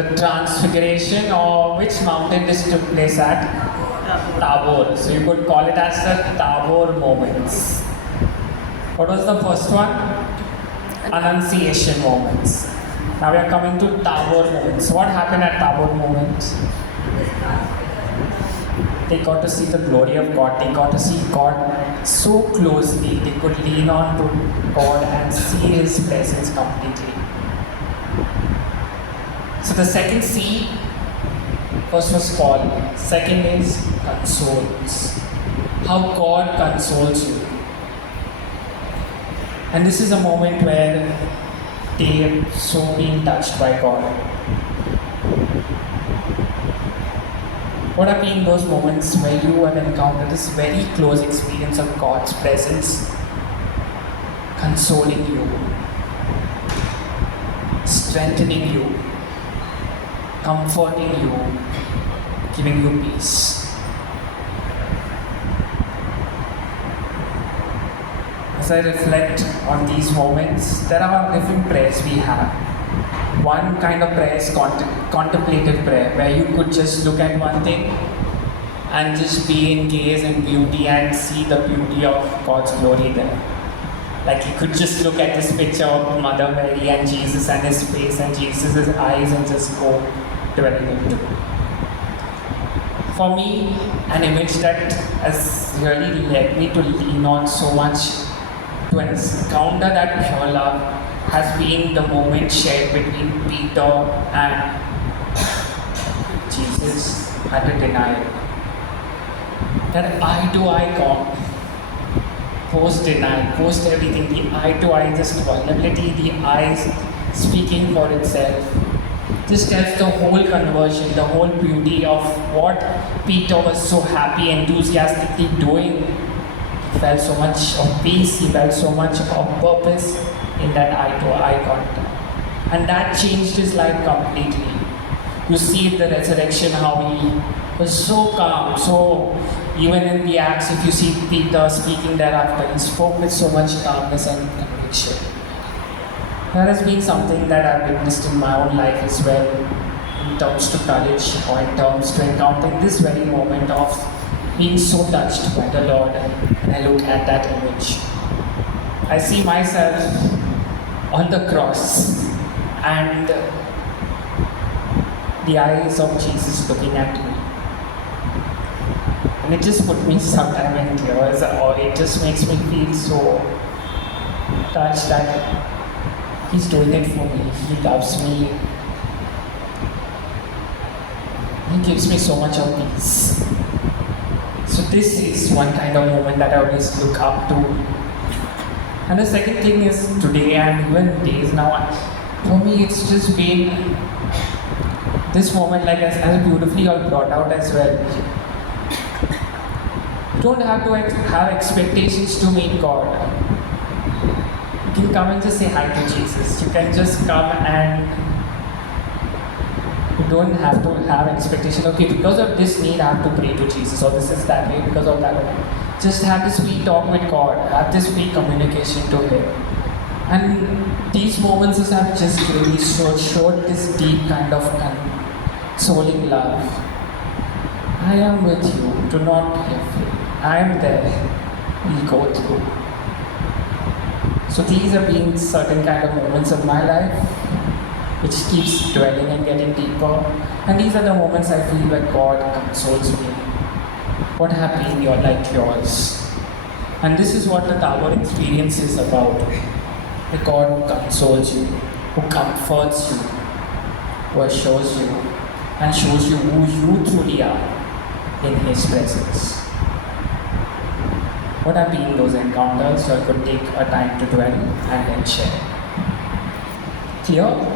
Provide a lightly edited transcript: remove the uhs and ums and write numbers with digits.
the transfiguration, or which mountain this took place at? Tabor. So you could call it as the Tabor moments. What was the first one? Annunciation moments. Now we are coming to Tabor moments. What happened at Tabor moments? They got to see the glory of God. They got to see God so closely. They could lean on to God and see His presence completely. So the second C, first was call. Second is consoles. How God consoles you. And this is a moment where they are so being touched by God. What have been those moments where you have encountered this very close experience of God's presence consoling you, strengthening you, comforting you, giving you peace? As I reflect on these moments, there are different prayers we have. One kind of prayer is contemplative prayer, where you could just look at one thing and just be in gaze and beauty and see the beauty of God's glory there. Like you could just look at this picture of Mother Mary and Jesus and His face and Jesus' eyes and just go dwelling into it. For me, an image that has really led me to lean on so much to encounter that pure love has been the moment shared between Peter and Jesus at the denial. That eye-to-eye post-denial, post everything, the eye-to-eye, just vulnerability, the eyes speaking for itself. This tells the whole conversion, the whole beauty of what Peter was so happy, enthusiastically doing. He felt so much of peace, he felt so much of purpose in that eye-to-eye contact. And that changed his life completely. You see in the resurrection how he was so calm, so even in the Acts, if you see Peter speaking thereafter, he spoke with so much calmness and conviction. That has been something that I've witnessed in my own life as well, in terms to courage or in terms to encountering this very moment of being so touched by the Lord. And I look at that image. I see myself on the cross and the eyes of Jesus looking at me. And it just put me sometime in tears, or it just makes me feel so touched that He's doing it for me. He loves me. He gives me so much of peace. So this is one kind of moment that I always look up to. And the second thing is today and even days now, for me it's just been this moment, like as beautifully all brought out as well. You don't have to have expectations to meet God. You can come and just say hi to Jesus. You can just come and you don't have to have expectation. Okay, because of this need I have to pray to Jesus, or this is that way because of that. Just have this free talk with God, have this free communication to Him. And these moments have just really showed this deep kind of consoling love. I am with you, do not be afraid. I am there, we go through. So these have been certain kind of moments of my life which keeps dwelling and getting deeper. And these are the moments I feel like God consoles me. What have been like yours? And this is what the Tabor experience is about. The God who consoles you, who comforts you, who assures you, and shows you who you truly are in His presence. What have been those encounters? So I could take a time to dwell and then share. Clear?